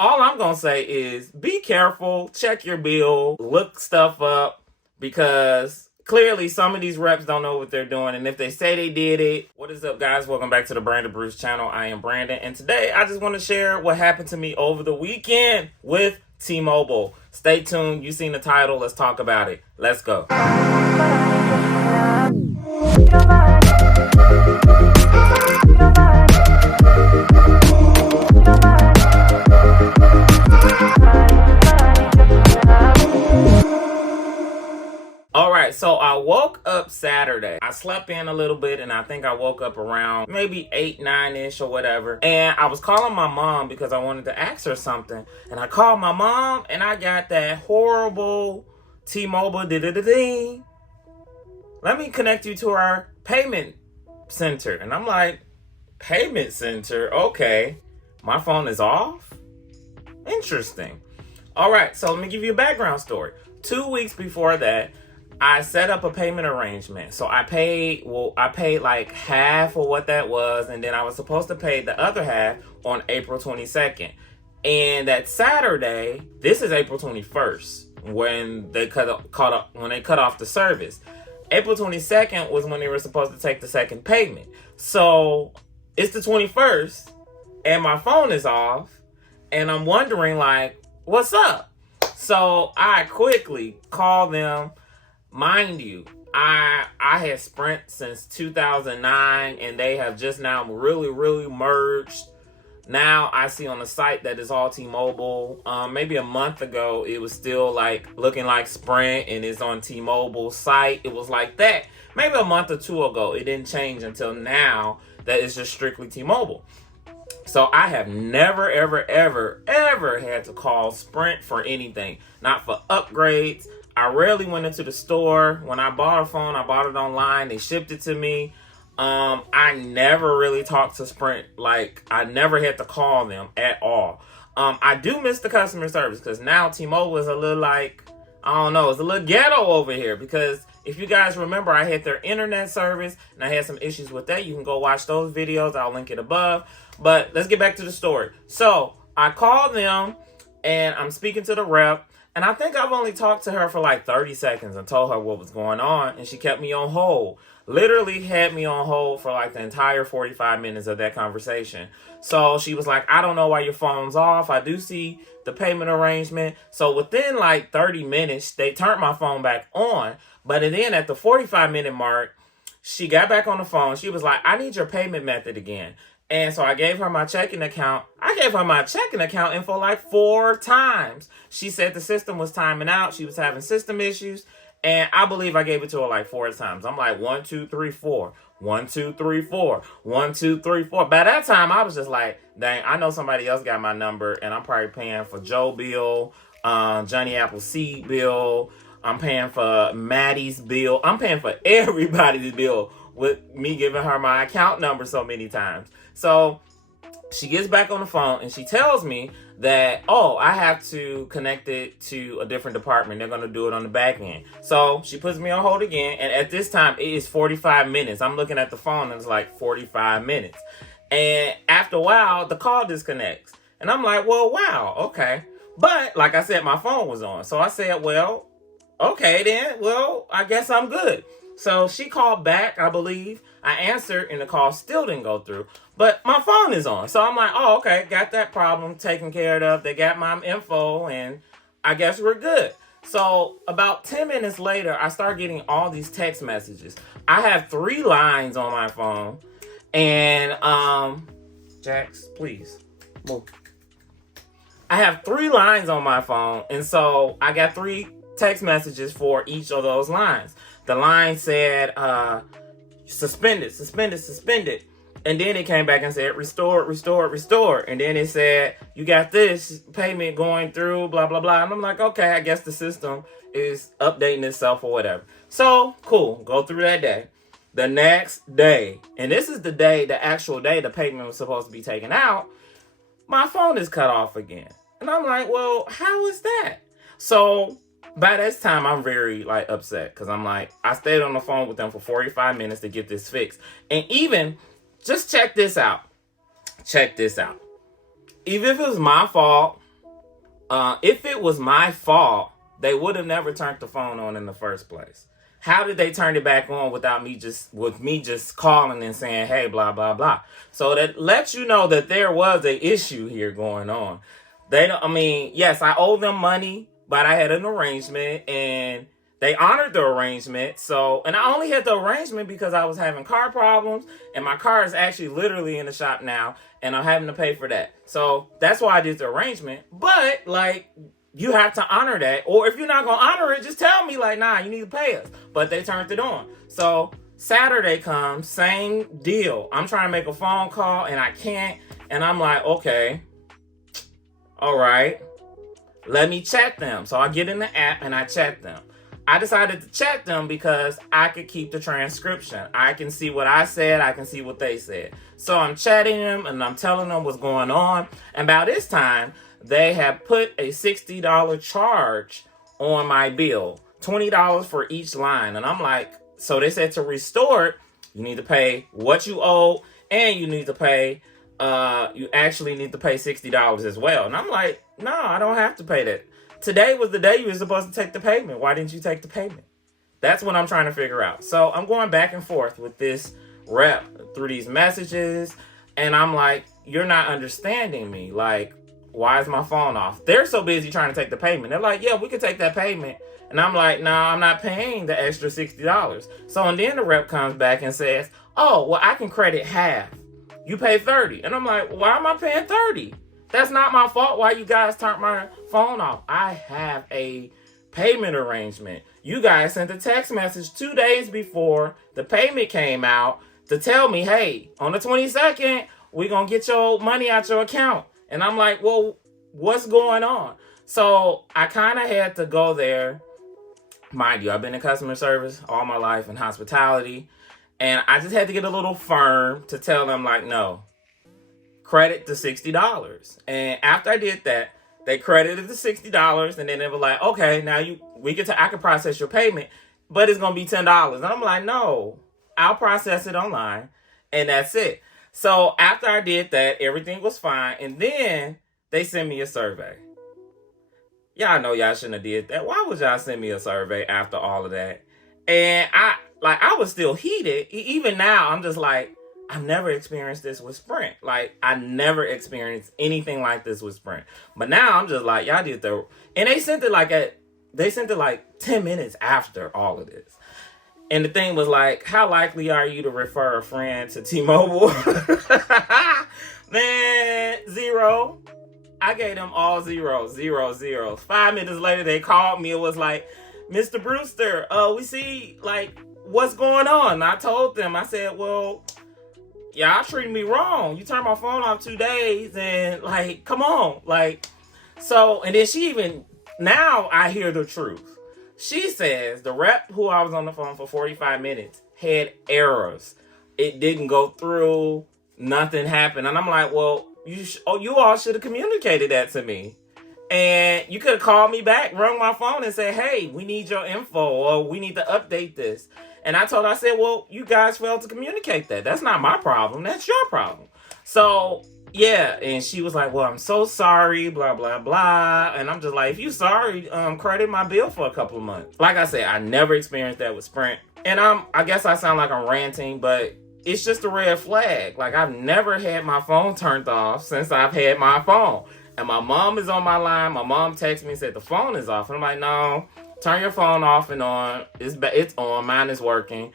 All I'm going to say is be careful, check your bill, look stuff up, because clearly some of these reps don't know what they're doing. And if they say they did it, what is up, guys? Welcome back to the Brandon Brews channel. I am Brandon, and today I just want to share what happened to me over the weekend with T-Mobile. Stay tuned. You've seen the title. Let's talk about it. Let's go. Alright, so I woke up Saturday. I slept in a little bit, and I think I woke up around maybe 8, 9-ish or whatever. And I was calling my mom because I wanted to ask her something. And I called my mom, and I got that horrible T-Mobile ding. Let me connect you to our payment center. And I'm like, payment center? Okay. My phone is off? Interesting. Alright, so let me give you a background story. 2 weeks before that, I set up a payment arrangement. So I paid like half of what that was, and then I was supposed to pay the other half on April 22nd. And that Saturday, this is April 21st, when they cut off the service. April 22nd was when they were supposed to take the second payment. So it's the 21st, and my phone is off, and I'm wondering, like, what's up? So I quickly called them. Mind you, I had Sprint since 2009, and they have just now really merged. Now I see on the site that it's all T-Mobile. Maybe a month ago, it was still like looking like Sprint, and it's on T-Mobile site. It was like that. Maybe a month or two ago, it didn't change until now that it's just strictly T-Mobile. So I have never, ever had to call Sprint for anything. Not for upgrades. I rarely went into the store. When I bought a phone, I bought it online. They shipped it to me. I never really talked to Sprint. Like, I never had to call them at all. I do miss the customer service, because now T-Mobile is a little like, I don't know, it's a little ghetto over here. Because if you guys remember, I had their internet service, and I had some issues with that. You can go watch those videos. I'll link it above. But let's get back to the story. So I called them, and I'm speaking to the rep. And I think I've only talked to her for like 30 seconds and told her what was going on. And she kept me on hold. Literally had me on hold for like the entire 45 minutes of that conversation. So she was like, I don't know why your phone's off. I do see the payment arrangement. So within like 30 minutes, they turned my phone back on. But then at the 45-minute mark, she got back on the phone. She was like, I need your payment method again. And so I gave her my checking account. I gave her my checking account info like 4 times. She said the system was timing out. She was having system issues. And I believe I gave it to her like 4 times. I'm like, 1, 2, 3, 4. 1, 2, 3, 4. 1, 2, 3, 4. By that time, I was just like, dang, I know somebody else got my number. And I'm probably paying for Joe bill, Johnny Appleseed bill. I'm paying for Maddie's bill. I'm paying for everybody's bill with me giving her my account number so many times. So she gets back on the phone, and she tells me that, oh, I have to connect it to a different department. They're going to do it on the back end. So she puts me on hold again. And at this time, it is 45 minutes. I'm looking at the phone, and it's like 45 minutes. And after a while, the call disconnects. And I'm like, well, wow, okay. But like I said, my phone was on. So I said, well, okay then. Well, I guess I'm good. So she called back, I believe. I answered, and the call still didn't go through. But my phone is on. So I'm like, oh, okay, got that problem taken care of. They got my info, and I guess we're good. So about 10 minutes later, I start getting all these text messages. I have 3 lines on my phone. And, Jax, please, move. I have 3 lines on my phone. And so I got 3 text messages for each of those lines. The line said, suspended. And then it came back and said, restored. And then it said, you got this payment going through, blah, blah, blah. And I'm like, okay, I guess the system is updating itself or whatever. So, cool. Go through that day. The next day, and this is the actual day the payment was supposed to be taken out, my phone is cut off again. And I'm like, well, how is that? So by this time, I'm very upset, because I'm like, I stayed on the phone with them for 45 minutes to get this fixed. And even, just check this out. Even if it was my fault, If it was my fault, they would have never turned the phone on in the first place. How did they turn it back on without me just calling and saying, hey, blah, blah, blah. So that lets you know that there was an issue here going on. Yes, I owe them money, but I had an arrangement and they honored the arrangement. So, and I only had the arrangement because I was having car problems and my car is actually literally in the shop now and I'm having to pay for that. So that's why I did the arrangement. But like, you have to honor that. Or if you're not going to honor it, just tell me like, nah, you need to pay us. But they turned it on. So Saturday comes, same deal. I'm trying to make a phone call and I can't. And I'm like, okay, all right, let me check them. So I get in the app and I check them. I decided to check them because I could keep the transcription. I can see what I said. I can see what they said. So I'm chatting them and I'm telling them what's going on. And by this time, they have put a $60 charge on my bill, $20 for each line. And I'm like, so they said to restore it, you need to pay what you owe and you need to pay, you actually need to pay $60 as well. And I'm like, no, I don't have to pay that. Today was the day you were supposed to take the payment. Why didn't you take the payment? That's what I'm trying to figure out. So I'm going back and forth with this rep through these messages. And I'm like, you're not understanding me. Like, why is my phone off? They're so busy trying to take the payment. They're like, yeah, we can take that payment. And I'm like, no, I'm not paying the extra $60. So, and then the rep comes back and says, oh, well, I can credit half. You pay $30. And I'm like, why am I paying $30? That's not my fault why you guys turned my phone off. I have a payment arrangement. You guys sent a text message 2 days before the payment came out to tell me, hey, on the 22nd, we're going to get your money out your account. And I'm like, well, what's going on? So I kind of had to go there. Mind you, I've been in customer service all my life in hospitality. And I just had to get a little firm to tell them, like, no, credit the $60. And after I did that, they credited the $60. And then they were like, okay, now I can process your payment, but it's going to be $10. And I'm like, no, I'll process it online. And that's it. So after I did that, everything was fine. And then they sent me a survey. Y'all know y'all shouldn't have did that. Why would y'all send me a survey after all of that? And I was still heated. Even now, I'm just like, I've never experienced this with Sprint. Like, I never experienced anything like this with Sprint. But now I'm just like, y'all did and they sent it like 10 minutes after all of this. And the thing was like, how likely are you to refer a friend to T-Mobile? Man, 0. I gave them all 0, 0, 0. 5 minutes later, they called me. It was like, Mr. Brewster, we see, like, what's going on? And I told them, I said, well, y'all treating me wrong. You turned my phone off 2 days and, like, come on. Like, so, and then now I hear the truth. She says the rep who I was on the phone for 45 minutes had errors. It didn't go through. Nothing happened. And I'm like, well, you all should have communicated that to me. And you could have called me back, rung my phone and said, hey, we need your info or we need to update this. And I said, well, you guys failed to communicate that. That's not my problem. That's your problem. So, yeah. And she was like, well, I'm so sorry, blah, blah, blah. And I'm just like, if you sorry, credit my bill for a couple of months. Like I said, I never experienced that with Sprint. And I guess I sound like I'm ranting, but it's just a red flag. Like, I've never had my phone turned off since I've had my phone. And my mom is on my line. My mom texted me and said the phone is off. And I'm like, no, turn your phone off and on. It's on. Mine is working.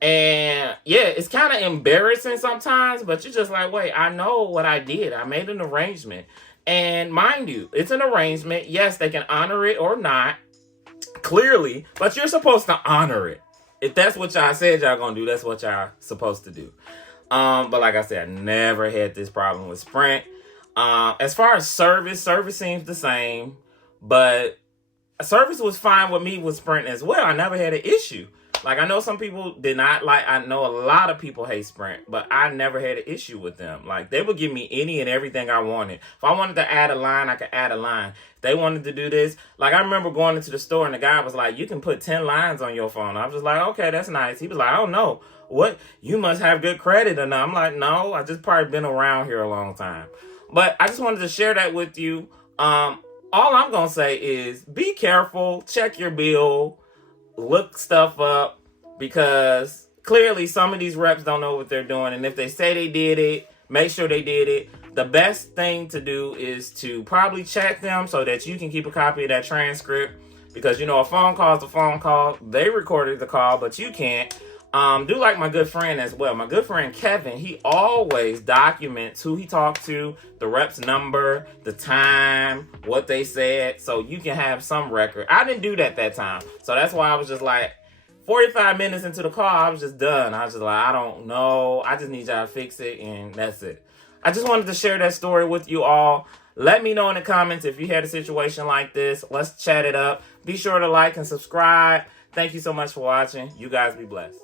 And yeah, it's kind of embarrassing sometimes, but you're just like, wait, I know what I did. I made an arrangement. And mind you, it's an arrangement. Yes, they can honor it or not, clearly, but you're supposed to honor it. If that's what y'all said y'all gonna do, that's what y'all supposed to do. But like I said, I never had this problem with Sprint. As far as service seems the same, but service was fine with me with Sprint as well. I never had an issue. Like, I know some people did not like, I know a lot of people hate Sprint, but I never had an issue with them. Like, they would give me any and everything I wanted. If I wanted to add a line, I could add a line. If they wanted to do this, like, I remember going into the store and the guy was like, you can put 10 lines on your phone. I was just like, okay, that's nice. He was like, I don't know. What? You must have good credit or not. I'm like, no, I just probably been around here a long time. But I just wanted to share that with you. All I'm going to say is be careful, check your bill, look stuff up, because clearly some of these reps don't know what they're doing. And if they say they did it, make sure they did it. The best thing to do is to probably check them so that you can keep a copy of that transcript, because, you know, a phone call is a phone call. They recorded the call, but you can't. Do like my good friend as well. My good friend Kevin, he always documents who he talked to, the rep's number, the time, what they said, so you can have some record. I didn't do that time, so that's why I was just like, 45 minutes into the call, I was just done. I was just like, I don't know. I just need y'all to fix it, and that's it. I just wanted to share that story with you all. Let me know in the comments if you had a situation like this. Let's chat it up. Be sure to like and subscribe. Thank you so much for watching. You guys be blessed.